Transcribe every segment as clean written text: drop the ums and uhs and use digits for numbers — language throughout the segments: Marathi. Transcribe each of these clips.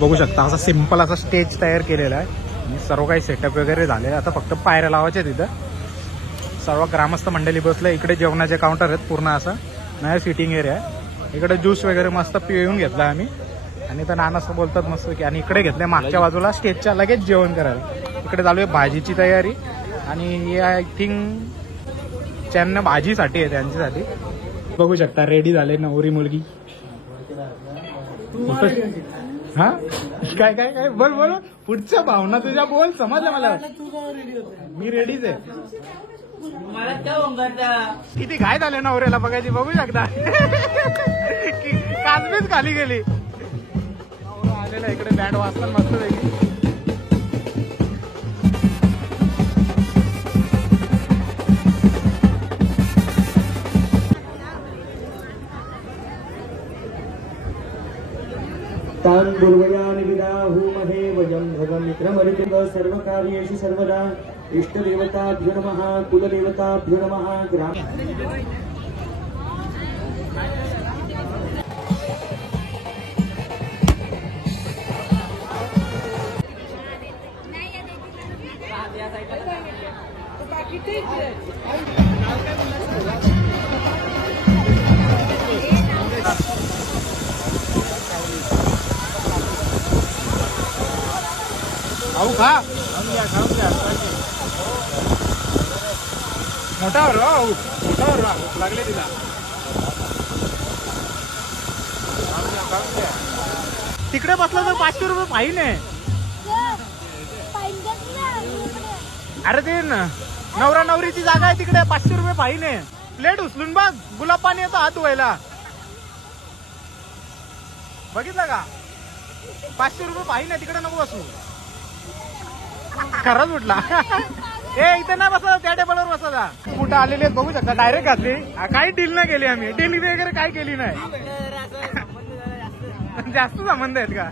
बघू शकता असा सिंपल असा स्टेज तयार केलेला आहे आणि सर्व काही सेटअप वगैरे झाले. आता फक्त पायऱ्या लावायच्या तिथं. सर्व ग्रामस्थ मंडळी बसले. इकडे जेवणाचे काउंटर आहेत पूर्ण असं नाही सिटिंग एरिया आहे. इकडे ज्यूस वगैरे मस्त पिऊन घेतला आम्ही आणि तर नानासं बोलतात मस्त की. आणि इकडे घेतले मागच्या बाजूला स्टेजच्या लगेच जेवण करायला. इकडे चालू आहे भाजीची तयारी आणि हे आय थिंक त्यांना भाजीसाठी आहे त्यांच्यासाठी. बघू शकता रेडी झाले नवरी मुलगी. हा काय काय काय बोल बोल पुढच्या भावना तुझ्या बोल समजलं मला. मी रेडीच आहे. किती काय झाले नवऱ्याला बघायची बघू शकता. काजबीच खाली गेली. आलेला इकडे बँड वाजतात मस्त वेगळी. तान् दुर्वयानि विदाहुमहे वयं भगमित्रमरितिव सर्वकार्येषु सर्वदा इष्टदेवताभ्यो नमः कुलदेवताभ्यो नमः ग्राम खाऊ खा खाऊन घ्या मोठावर मोठावर लागले तिला. तिकडे बसला तर 500 रुपये फाईन आहे. अरे ते नवरा नवरीची जागा आहे तिकडे 500 रुपये फाईन आहे. प्लेट उचलून बघ गुलाब पाणी येतं हात धुवायला. बघितलं का 500 रुपये फाईन आहे तिकडे नको बसू. खरंच उठला. ए इथं नाही बसला त्या टेबलवर बसला. कुठं आलेले आहेत बघू शकता. डायरेक्ट घातली. काही डील नाही केली आम्ही. डील वगैरे काय केली नाही. जास्त संबंध आहेत का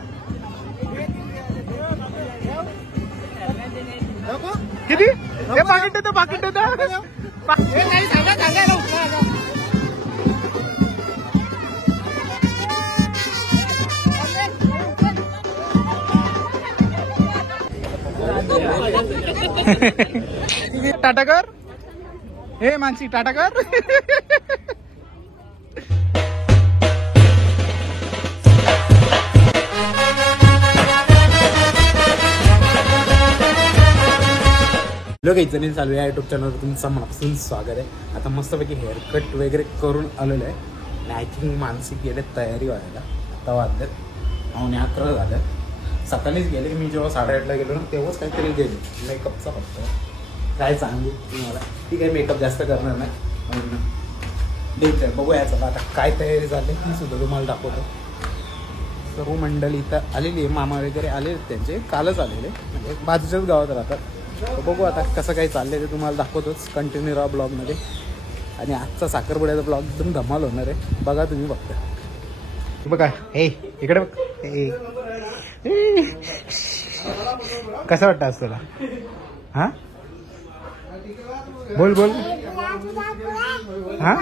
किती हे पाकिट देतो पाकिट देतो. टाटा कर हे मानसी टाटा कर. लोक इथं चालू आहे युट्यूब चॅनलवर तुमचं मनापासून स्वागत आहे. आता मस्तपैकी हेअरकट वगैरे करून आलेलं आहे आणि आय थिंक मानसिक गेले तयारी व्हायला. आता वाजल्यात 9:11 झालं. सकाळीच गेले. मी जेव्हा 8:30ला गेलो ना तेव्हाच काहीतरी गेले मेकअपचा फक्त. काय सांगू तुम्हाला. ती काही मेकअप जास्त करणार नाही. देख बघूया चला आता काय तयारी झाली ती सुद्धा तुम्हाला दाखवतो. सर्व मंडळी इथं आलेली आहे. मामा वगैरे आलेले त्यांचे कालच आलेले म्हणजे बाजूच्याच गावात राहतात. तर बघू आता कसं काही चाललंय ते तुम्हाला दाखवतोच कंटिन्यू राहा ब्लॉगमध्ये. आणि आजचा साखरपुड्याचा ब्लॉग एकदम धमाल होणार आहे. बघा तुम्ही बघता बघा. हे इकडे बघ. कसं वाटतं आज तुला. हा बोल बोल. हाँ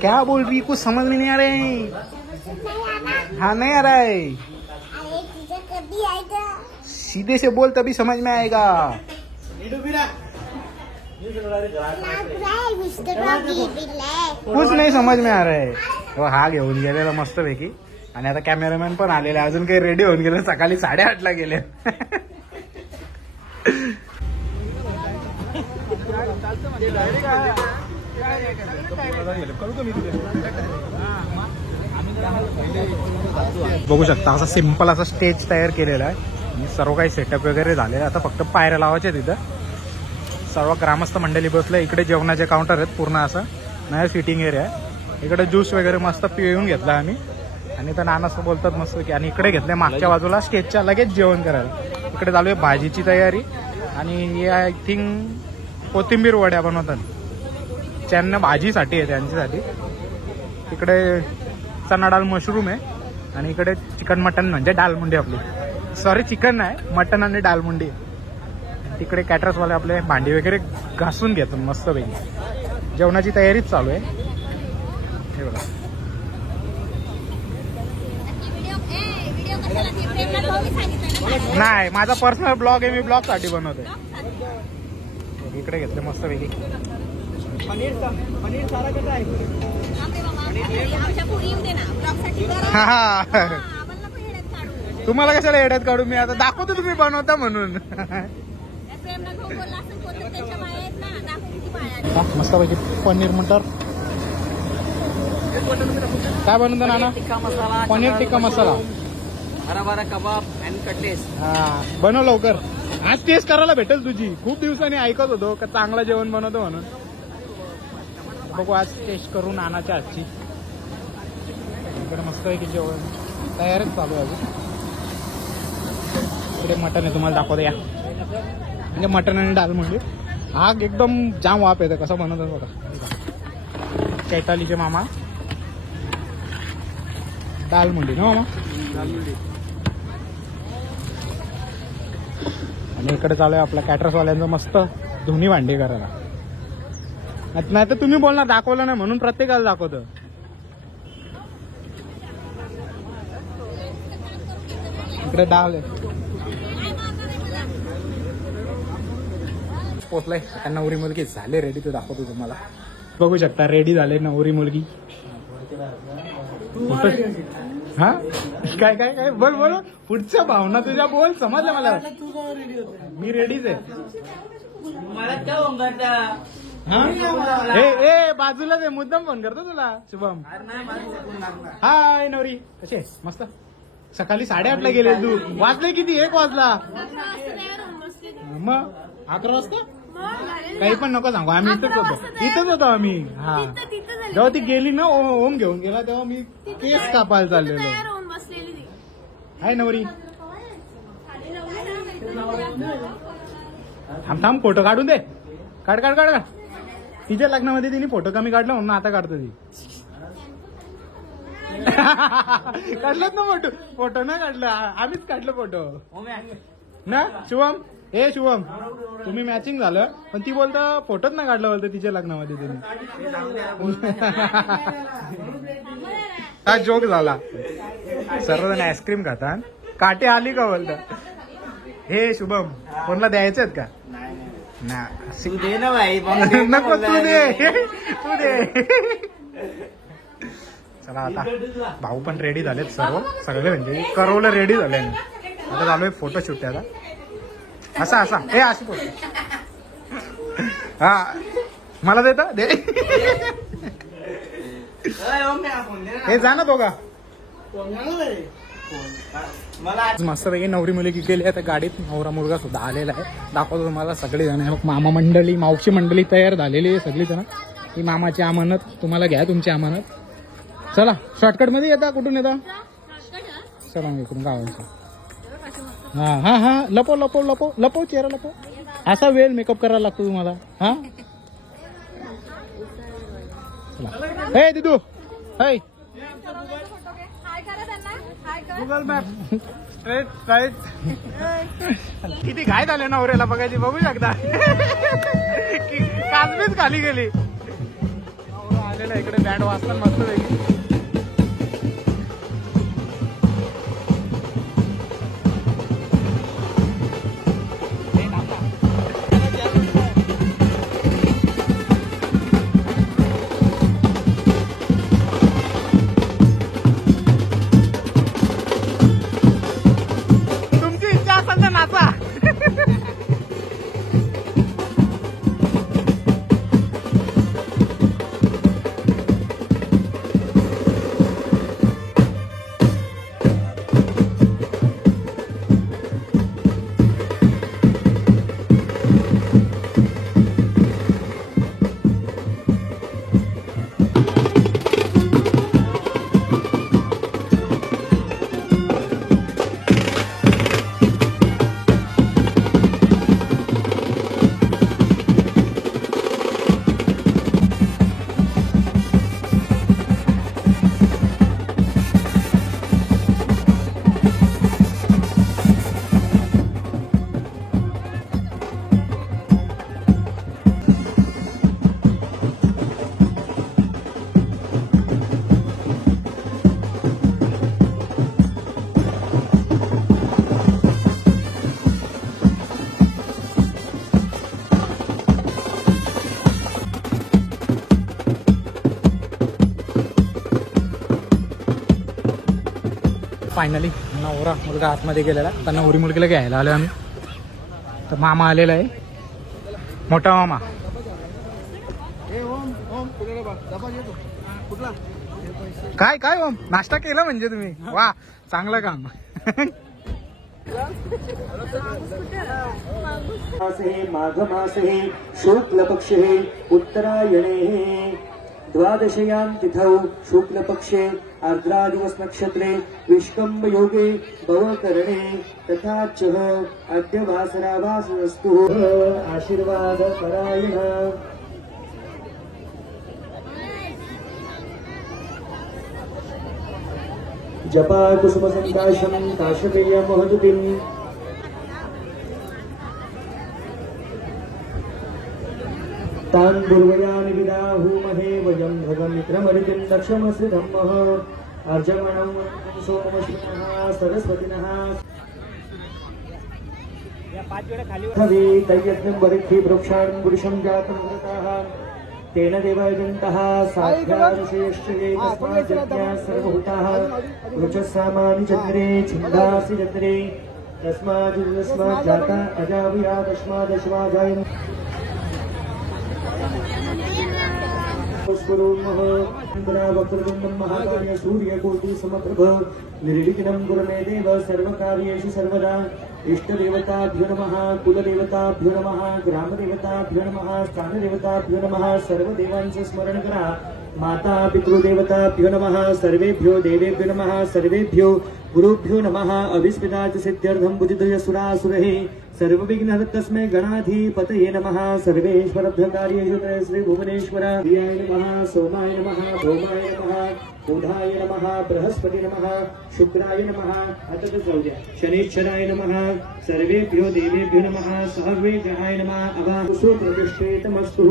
क्या बोल रही कुछ समझ में नहीं आ रहे. हाँ नहीं आ रहा है. सीधे से बोल तभी समझ में आएगा. कुछ नहीं समझ में आ रहा है. हा घेऊन गेलेला मस्त पैकी. आणि आता कॅमेरामॅन पण आलेले. अजून काही रेडी होऊन गेले. सकाळी 8:30ला गेले. बघू शकता असा सिंपल असा स्टेज तयार केलेला आहे आणि सर्व काही सेटअप वगैरे झालेलं. आता फक्त पायऱ्या लावायच्या तिथं. सर्व ग्रामस्थ मंडळी बसले. इकडे जेवणाचे काउंटर आहेत पूर्ण असं नाही सिटिंग एरिया आहे. इकडे ज्यूस वगैरे मस्त पिऊन घेतला आम्ही आणि तर नानासं बोलतात मस्त की. आणि इकडे घेतले मागच्या बाजूला स्टेजच्या लगेच जेवण करायला. इकडे चालू आहे भाजीची तयारी आणि हे आय थिंक कोथिंबीर वड्या बनवतात. त्यांना भाजीसाठी आहे त्यांच्यासाठी. इकडे चना डाळ मशरूम आहे आणि इकडे चिकन मटन म्हणजे डालमुंडी आपली. सॉरी चिकन नाही मटन आणि डालमुंडी. तिकडे कॅटरर्सवाले आपले भांडी वगैरे घासून घेतात मस्तपैकी. जेवणाची तयारीच चालू आहे. हे बघा नाही, माझा पर्सनल ब्लॉग आहे, मी ब्लॉग साठी बनवतोय. इकडे घेतले मस्त पैकी. तुम्हाला कशाला येड्यात काढू, मी आता दाखवतो तुम्ही बनवता म्हणून. मस्त पैकी पनीर मटर. काय बनवतो नाना? पनीर टिक्का मसाला, हराभरा कबाब अँड कटलेस. हा, बनव लवकर. आज टेस्ट करायला भेटेल तुझी. खूप दिवसांनी ऐकत होतो का चांगलं जेवण बनवतो म्हणून. बघू आज टेस्ट करू नानाच्या आजची. इकडे मस्त आहे की जेवण तयारच चालू आहे अजून. इकडे मटन आहे, तुम्हाला दाखवतो या. म्हणजे मटन आणि डाल म्हणजे हा एकदम जाम वाप येतं. कसं बनवतात बघा. चैतालीचे मामा दाल मुंडी ना मामा. आणि इकडे चालू आहे आपल्या कॅटरसवाल्यांचं मस्त धुनी भांडी करायला. नाही तर तुम्ही बोलणार दाखवलं नाही म्हणून प्रत्येकाला दाखवतं. इकडे डाळ आहे. पोचलाय आता नवरी मुलगी झाले रेडी. तो दाखवतो तुम्हाला. बघू शकता रेडी झाले नवरी मुलगी. हा काय काय काय बोल बोल. पुढच्या भावना तुझ्या बोल. समजलं मला. मी रेडीच आहे. ए बाजूला दे. मुद्दाम फोन करतो तुला शुभम. हाय नवरी कशी आहे? मस्त. सकाळी 8:30ला गेले तू. वाजले किती? 1 वाजला. मग 11 वाजता काही पण नको सांगू. आम्ही इथंच होतो आम्ही. हा जेव्हा ती गेली ना ओम घेऊन गेला तेव्हा मी केस कापायला चाललेलो. हाय नवरी. थांब फोटो काढून दे. काढ काढ काढ. तिच्या लग्नामध्ये तिने फोटो कमी काढला म्हणून आता काढतो ती. काढलात ना फोटो? फोटो नाही काढला आम्हीच काढलं फोटो ना. शुभम हे शुभम तुम्ही मॅचिंग झालं पण ती बोलता फोटोच नाही काढला बोलतं तिच्या लग्नामध्ये तिने. हा जोक झाला. सर्वजण आईस्क्रीम खातात. काटे आली का बोलत. हे शुभम कोणला द्यायचे आहेत का? तू दे ना भाई. नको तू दे. तू दे. चला आता भाऊ पण रेडी झालेत सर्व. सगळे म्हणजे करवलं रेडी झाले. आता चालू आहे फोटोशूट. त्याला असा असा हे अशी फोटो. हा मला देता दे. हे जा ना दोघा. मस्त पैकी नवरी मुलगी गेली. आता गाडीत नवरा मुलगा सुद्धा आलेला आहे. दाखवतो तुम्हाला. सगळे जण आहे. मामा मंडळी मावशी मंडळी तयार झालेली आहे सगळी जण. ही मामाची अमानत. तुम्हाला घ्या तुमची अमानत. चला शॉर्टकट मध्ये येता. कुठून येता? चला मग इकडून गावांचा. हा हा हा लपो लपो लपो लपो. चेहरा लपो. असा वेळ मेकअप करायला लागतो तुम्हाला. हा चला. हे दिदू hi. Google map straight straight. किती घाय झाले नवऱ्याला बघायची. बघू शकता काजबीच खाली गेली. नवरा आलेला इकडे बँड वाजतात मस्त वेगळी. फायनली नवरा मुलगा आतमध्ये गेलेला, तर नवरी मुलगीला घ्यायला आलो आम्ही. तर मामा आलेला आहे, मोठा मामा. काय काय ओम, नाश्ता केला म्हणजे तुम्ही? वा, चांगलं काम. मासे माघ मासे शुक्ल पक्षे उत्तरायणे द्वादशयां तिथौ शुक्ल पक्षे आर्द्रादिवस नक्षत्रे विष्कंभ योगे भवकरणे तथा च अद्य वासरा वासस्तु आशीर्वाद परायण. जपा कुसुम संकाशम काशपेय महजुतिम तान् दुर्वयानि विदाहुमहे वयं भगमित्रमरितिं दक्षमसि धम्मः अर्जमणं सोमश्विनः सरस्वतिनः कवि तयज्ञं वरिद्धि वृक्षान् पुरुषं जातं वृताः तेन देवयजन्तः साध्याऋषयश्च ये तस्मात् यज्ञाः सर्वभूताः रुचस्सामानि चन्द्रे छिन्दासि चन्द्रे तस्मात् जाता अजावया तस्मादश्वाजायन् वक्रतुण्डं महाकाय सूर्यकोटि समप्रभ निर्विघ्नं कुरु मे देव सर्वकार्येषु सर्वदा. इष्टदेवताभ्यो नमः, कुलदेवताभ्यो नमः, ग्रामदेवताभ्यो नमः, स्थानदेवताभ्यो नमः. सर्वदेवांचं स्मरण करा. माता पितृदेवताभ्यो नमः, सर्वेभ्यो देवेभ्यो नमः, सर्वेभ्यो गुरुभ्यो नमः. अभिस्मिताच सिद्ध्यर्थं बुद्धिधयसुरासुरहे सर्वविघ्न तस्मै गणाधिपतये नमः. सर्वेश्वरभ्यकार्येषु श्री भुवनेश्वर प्रियाय नमः, सोमाय नमः, भौमाय नमः, बुधाय नमः, बृहस्पति नमः, शुक्राय नमः, अतः चौद्या शनीश्वराय नमः. सर्वेभ्यो देवेभ्यो नमः, सहर्वेभ्याय नमः. अवा सुप्रतिष्ठितमस्तु,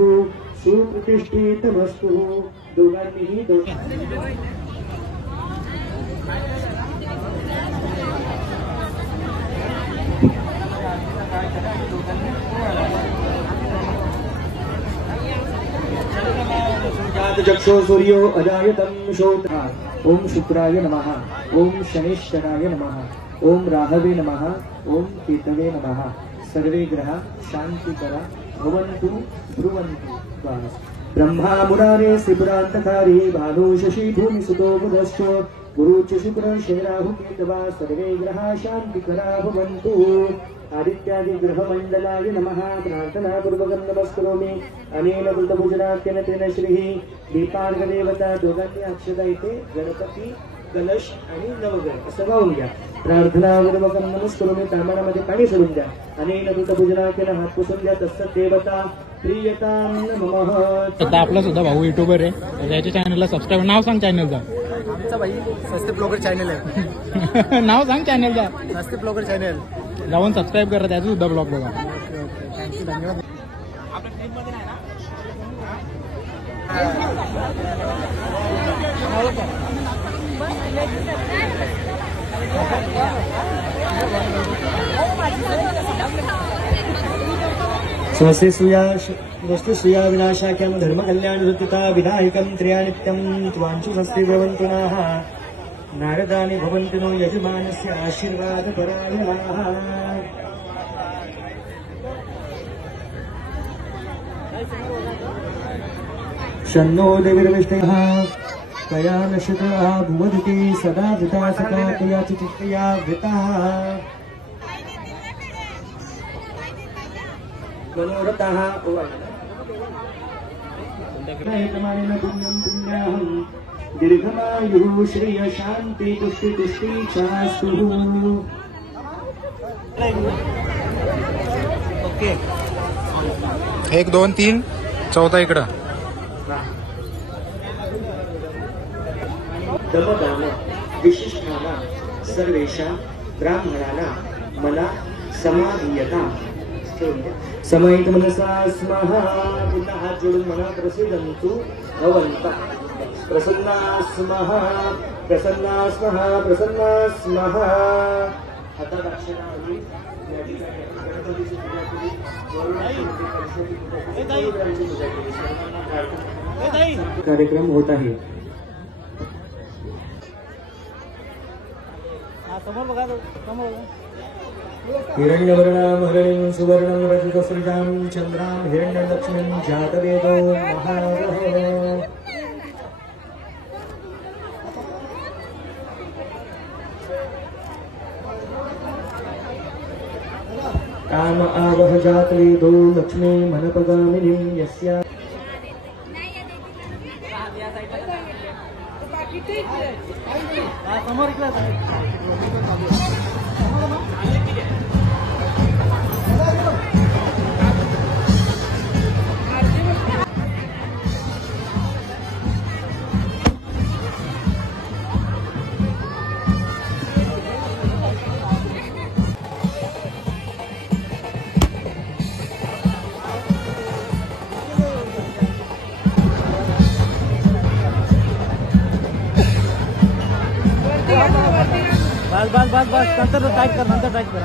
सुप्रतिष्ठितमस्तु. दोघांनीही चक्षो सूर्यो अजायतं श्रोत्रः. ओम शुक्राय नमः, ओम शनीश्वराय नमः, ओम राहवे नमः, ओम केतवे नमः. सर्वे ग्रह शांतिकरा भवन्तु ध्रुवन्तु. ब्रह्मा मुरारे शिवरान्तकारी भानु शशि भूमि सुतो बुधश्च गुरु च शुक्र शनिराहु केतवा. सर्वे ग्रहा शांतिकरा भवन्तु. आदित्यादि ग्रहमण्डलाय नमः. प्रार्थनापूर्वकं नमस्करोमि. अनेन बुद्धभुजनाख्येन तेन श्रीः. दीपार्घदेवता दोघांनी अक्षता इथे गणपती कलश आणि नवग्रह असं वाहून घ्या. प्रार्थनापूर्वकं नमस्करोमि. तांबणामध्ये पाणी सोडून द्या. अनेन बुद्धभुजनाख्येन हात पुसून द्या. तत्सत देवता प्रियतां नमः. आता आपला सुद्धा भाऊ युट्यूबर आहे, त्याच्या चॅनलला सबस्क्राईब. नाव सांग चॅनलचा. आमचा भाई स्वस्त ब्लॉगर चॅनल आहे. नाव सांग चॅनलचा. स्वस्त ब्लॉगर चॅनल जाऊन सबस्क्राईब करा, त्याचा सुद्धा ब्लॉग बघा. थँक्यू, धन्यवाद. स्वस्ति श्रिया विनाशाख्यं धर्मकल्याणवृत्तिता विधायकं त्र्यानित्यं त्वांशु स्वस्ति भवन्तु नः. नारदानि भवन्तु नो यजमानस्य आशीर्वादपरायणाः. शन्नो देवीर्विष्णुः कया नशतः भुवदति सदा वृता सदा कया चित्तया वृताः. मनोरथः पुण्यं पुण्याहं दीर्घमायुः श्रिय शांति तुष्टि तुष्टि चास्तु. ओके. 1 2 3 चौथा इकडं. दमदान विशिष्टाना सर्वेषां ब्राह्मणाना मना समाधीयता. समयित मनसा स्मः. पुन्हा हात जोडून म्हणा प्रसिद्धंतु भवन्ता. प्रसन्ना स्मः, प्रसन्ना स्मः, प्रसन्ना स्मः. हातात अक्षरावली या ठिकाणी गणपतीची पूजा केली. कार्यक्रम होत आहे. समोर बघा समोर हिरण्यवर्णं हरिणीं सुवर्णं रजतसृजां चन्द्रां हिरण्यलक्ष्मीं जातवेदो महावः काम आवह जातवेदो लक्ष्मी मनपगामिनीं यस्या समोर इकडे बस नंतर टाईप कर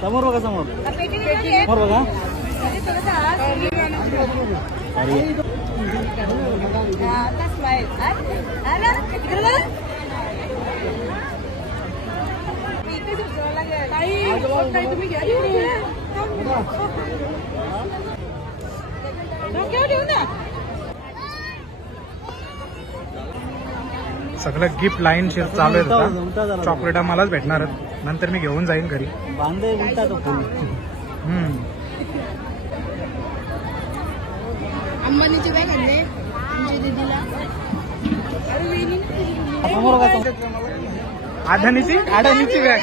समोर बघा समोर बघा तुम्ही घ्या सगळं गिफ्ट लाईन शेअर चालू आहे. चॉकलेट मलाच भेटणार नंतर मी घेऊन जाईन घरी. बांधे उलटा तो फुल अंबानीची बॅग आणले आमच्या दीदीला. अडाणीची बॅग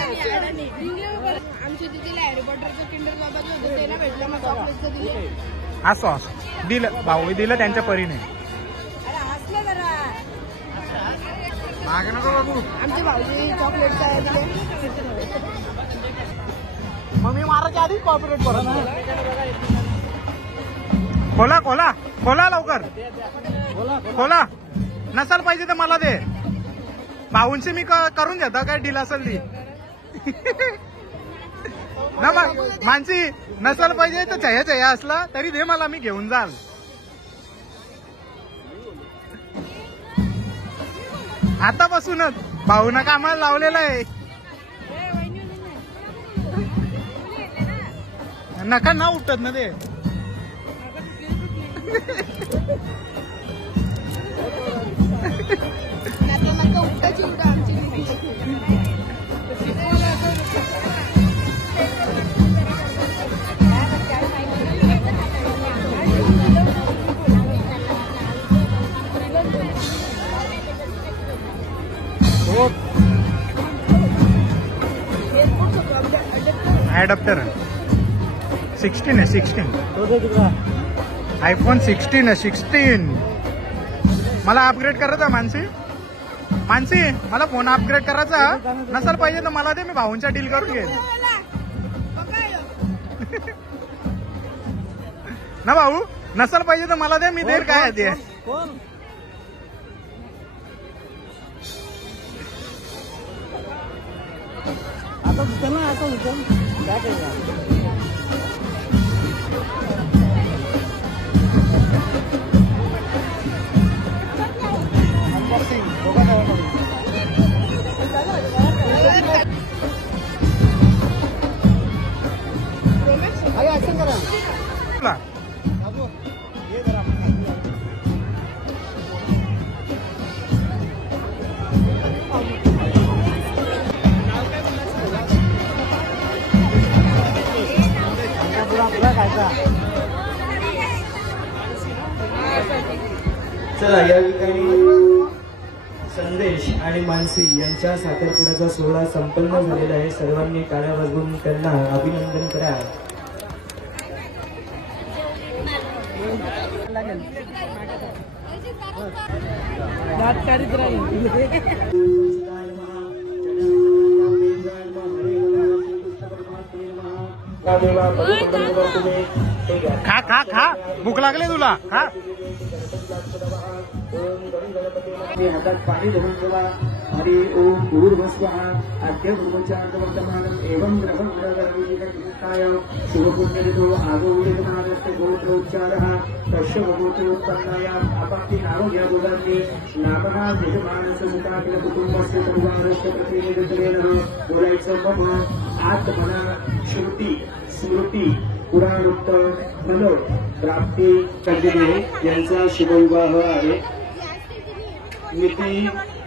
आमच्या दीदीला हॅरी पॉटरचं किंडर बाबाचं होतं ते ना भेटलं मग चॉकलेटचं दिले. असं दिलं भाऊ दिलं त्यांच्या परीने. अरे हसलं जरा मागे नको बाबू. आमचे भाऊजी चॉकलेटचा दिले. मग मी मारायच्या आधी कॉपरेट करा ना. खोला लवकर खोला. नसाल पाहिजे तर मला दे. भाऊंची मी करून घेता काय डील असेल ती ना. मानसी नसाल पाहिजे तर छया असला तरी दे मला, मी घेऊन जाल. आतापासूनच भाऊना कामाला लावलेलं आहे. नका ना उठत ना ते. उठाची उठा आमची. ॲडॅप्टर 16 आहे. 16 आयफोन 16 आहे. 16 मला अपग्रेड करायचा. मानसी मला फोन अपग्रेड करायचा. नसाल पाहिजे तर मला दे, मी भाऊंच्या डील करून घेईन ना. भाऊ नसाल पाहिजे तर मला दे, मी देईल. काय आहे ते आता उचल ना. आता उचल काय करायचं. चला या ठिकाणी संदेश आणि मानसी यांच्या साखरपुड्याचा सोहळा संपन्न झालेला आहे. सर्वांनी टाळ्या वाजवून त्यांना अभिनंदन करा. लागेल दात काढीत राहील. खा खा खा भूक लागली तुला खा. हातात पाणी धरून ठेवा आणि ओम भूर्भुवः अद्य ब्रह्मचार्यवर्तमानम् एवं ब्रह्मग्रहकाय शुभपुण्यऋतु आगौरिकमानस्य गोत्रोच्चारः तस्य गोत्रोत्पन्नायाम् अपाप्ति आरोग्यभोगान्ति नामः यजमानस्य सुताकिल कुटुंबस्य परिवारस्य प्रतिनिधित्वेन बोलायचं मम आत्मना श्रुती स्मृती पुराणोक्त फल प्राप्ती कंदिने यांचा शुभविवाह आहे. मिती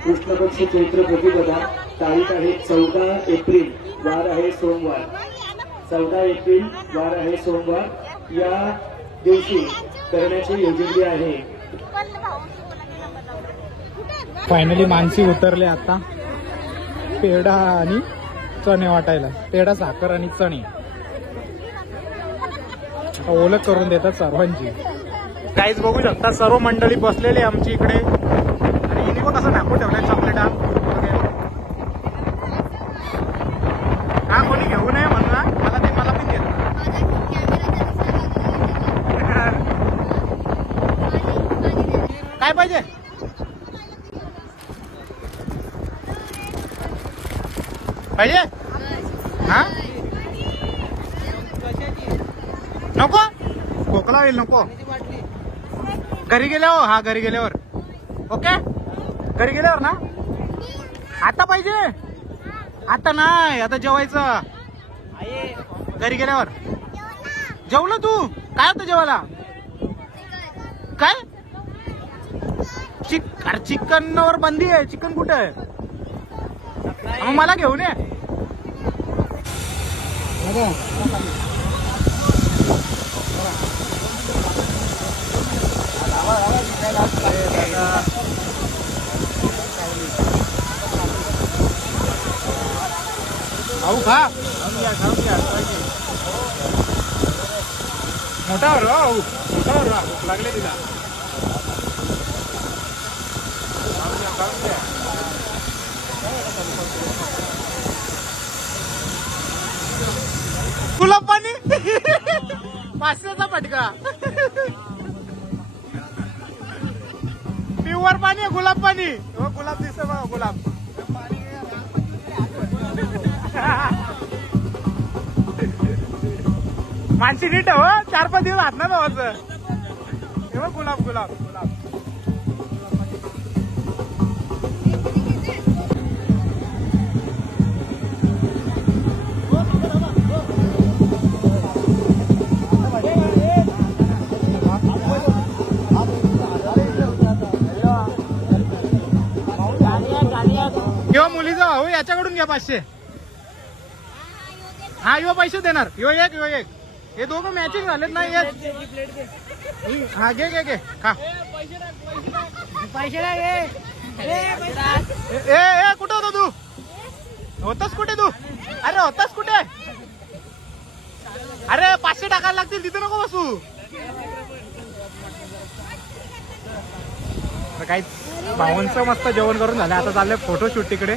कृष्ण पक्ष चैत्र प्रतिपदा. तारीख आहे 14 एप्रिल, वार आहे सोमवार. 14 एप्रिल वार आहे सोमवार. या दिवशी करण्याची योजली आहे. फायनली मानसी उतरले आता पेढा आणि चणे वाटायला. पेढा साखर आणि चणे ओळख करून देतात सर्वांची. काहीच बघू शकता सर्व मंडळी बसलेली आमची इकडे. आणि हिने बघ असं टाकून ठेवलंय चॉकलेट. हा कोणी घेऊ नये म्हणून मला ते मला पण घेत. काय पाहिजे पाहिजे हा नको खोकला होईल नको. घरी गेल्यावर हा घरी गेल्यावर ओके. घरी गेल्यावर ना आता पाहिजे. आता नाही आता जेवायचं घरी गेल्यावर. जेवलं तू काय होतं जेवायला काय चिकन वर बंदी आहे. चिकन कुठं आहे मग मला घेऊन ये. खाऊ खा मोठावर मोठावर भूक लागले तिला. गुलाब पाणी 500चा फटका. प्युअर पाणी आहे गुलाब पाणी. हो गुलाब दिसतो बघा गुलाब. मानसी नीट हो 4-5 दिवस हात ना जावाचं. हे बघ गुलाब गुलाब गुलाब. किंवा मुलीचा भाऊ याच्याकडून घ्या 500. हा यो पैसे देणार. यो एक हे दोघं मॅचिंग झालेत ना. हा घे घे घे खा. पैसे ए कुठं होता तू. होतास कुठे तू. अरे होतास कुठे. अरे 500 टाकायला लागतील तिथं नको बसू. काही भावांचं मस्त जेवण करून झालं. आता चाललंय फोटोशूट तिकडे.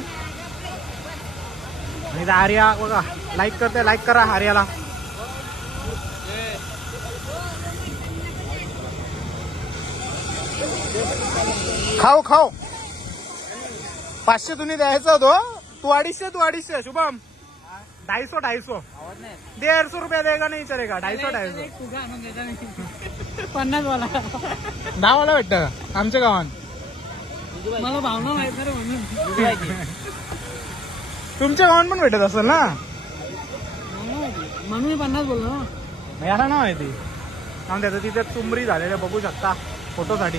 आणि आर्या बघा लाईक करते. लाईक करा आर्याला. खाऊ 500 तुम्ही द्यायचं होतं. तू 250 शुभम 250 150 रुपया देगा नाही विचारेगा. 250 50 वाला 10 वाला भेटतं आमच्या गावात. मला भावना माहित नाही म्हणून. तुमच्या गावात पण भेटत असेल ना म्हणून मी 50 बोललो ना. याला ना माहिती. कारण त्याचं तिथे चुंबरी झालेल्या बघू शकता फोटोसाठी.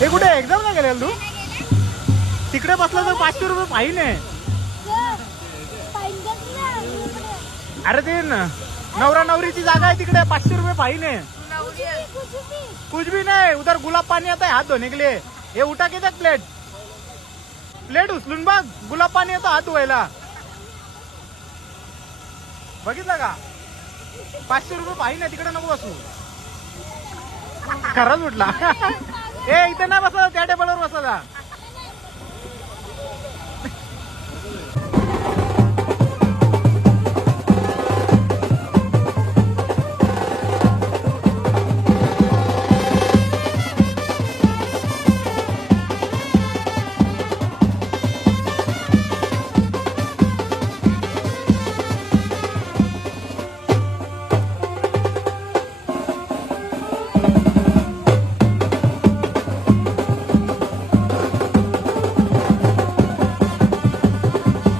हे कुठे एक्झाम नाही गेलेल तू. तिकडे बसला तर 500 रुपये फाईन आहे. अरे ते नवरा नवरीची जागा आहे तिकडे. 500 रुपये फाईन आहे. कुछ भी नाही. उधर गुलाब पाणी आता है हात धोने के लिए. हे उठा के देख प्लेट उचलून बघ. गुलाब पाणी येतो हात धुवायला. बघितलं का 500 रुपये फाईन आहे. तिकडे नको बसू. खरंच उठला. ए इथे नाही बसा, त्या टेबलवर बसा जा.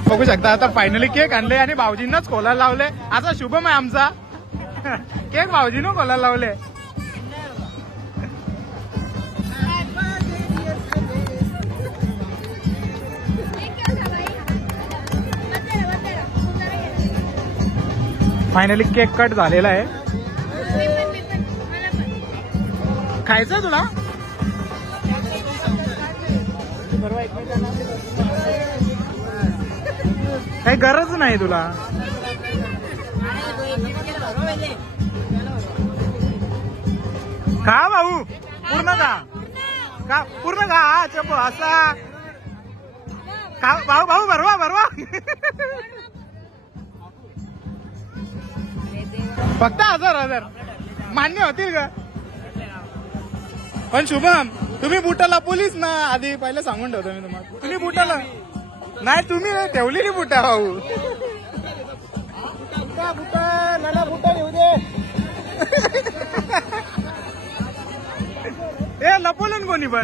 बघू शकता आता फायनली केक आणले आणि भाऊजींनाच खोलायला लावले. असा शुभम आहे आमचा. केक भाऊजीनं खोलायला लावले. फायनली केक कट झालेला आहे. खायचंय तुला? काही गरज नाही तुला. खा भाऊ, पूर्ण खा, पूर्ण खा. चपो असा खा भाऊ. भाऊ भरवा भरवा. फक्त 1000 मान्य होतील का? पण शुभम तुम्ही बुटाला पोलीस ना, आधी पहिले सांगून ठेवतो मी तुम्हाला. तुम्ही बुटाला नाही, तुम्ही नाही ठेवलेली बुटा भाऊ. बुटा घेऊ दे. ए लपवलं कोणी पण.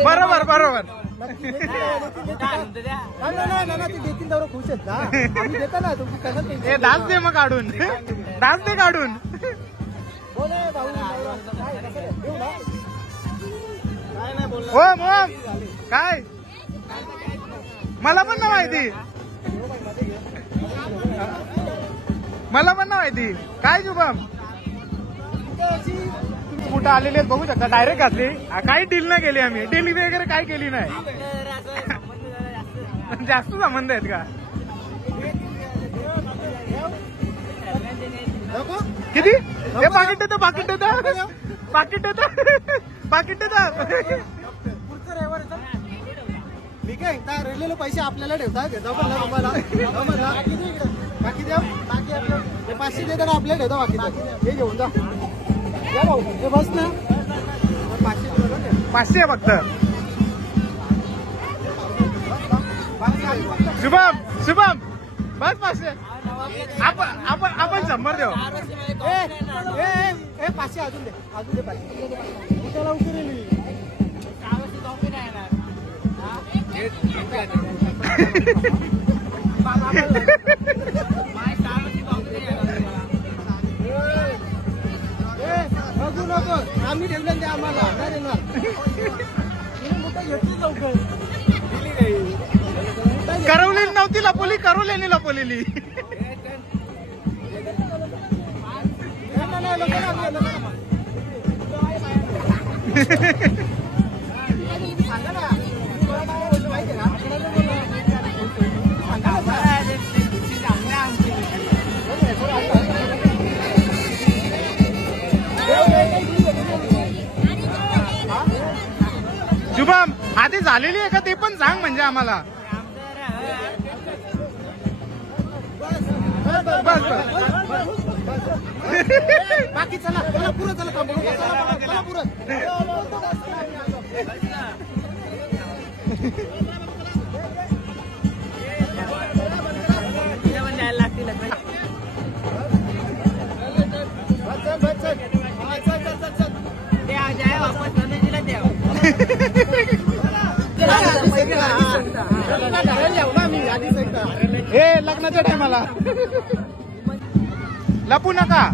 बरोबर बरोबर. खुश आहेत ना, आम्ही देतो ना. ए दास दे मग काढून, दास दे काढून. हो मग काय, मला पण ना माहिती, मला पण ना माहिती. काय शुभम कुठं आलेले बघू शकता, डायरेक्ट घातली. काही डील नाही केली आम्ही, डील वगैरे काय केली नाही. जास्त संबंध आहेत का? किती? हे पाकिट देतो, पाकिट देतो, पाकिट देतो, पाकिट देतो. मी काय रेल्वेला पैसे आपल्याला ठेवता घेता पण ना तुम्हाला. बाकी द्या, बाकी आपलं 500 देताना आपल्याला ठेवता. बाकी हे घेऊन जा. या भाऊ हे बस ना. 500 फक्त. शुभम शुभम बस 500. आपण 100 देऊ. 500 अजून दे, अजून दे 500. त्याला उतरेल. बघू नको, आम्ही ठेवलं ते आम्हाला नाही देणार. करवलेली नव्हती लपवली, करवलेली लपवलेली. शुभम आधी झालेली आहे का ते पण सांग म्हणजे आम्हाला. बस बाकी चला पुरं चला चला पुरं. हे लग्नाच्या टायमाला लपू नका.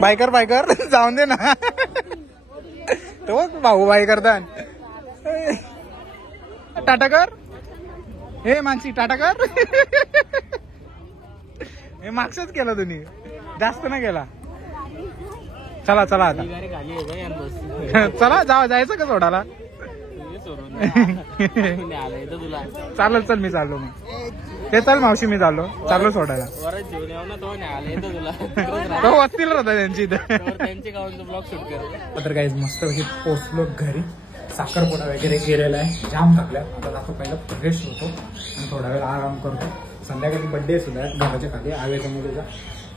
बायकर बायकर जाऊन दे ना. तो भाऊ बाय करतात. टाटा कर. हे मानसी टाटा कर. हे मागचंच केलं तुम्ही, जास्त नाही केला. चला चला आता चला जायचं का सोडायला. चालेल चल मी चाललो मग. ते चल मावशी मी चाललो सोडायला. तो वस्तीला होता त्यांची इथं. तर काही मस्त पोचलो घरी. साखरपुडा वगैरे केलेला आहे. जाम थकल्या. आता जातो पहिला फ्रेश होतो आणि थोडा वेळ आराम करतो. संध्याकाळी बड्डे सुद्धा आहे घराच्या खाली आवेच्या मुलीचा.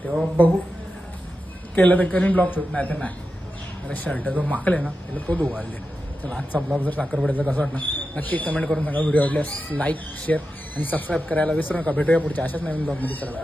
तेव्हा बघू केलं तर करीन ब्लॉग शूट, नाही तर नाही. मला शर्ट जो माकल आहे ना त्याला तो धुवायला. तर आजचा ब्लॉग जर साखरपुड्याचा कसं वाटला नक्की कमेंट करून सांगा. व्हिडिओ आवडल्यास लाईक शेअर आणि सबस्क्राईब करायला विसरू नका. भेटूया पुढच्या अशाच नवीन ब्लॉगमध्ये. सर्व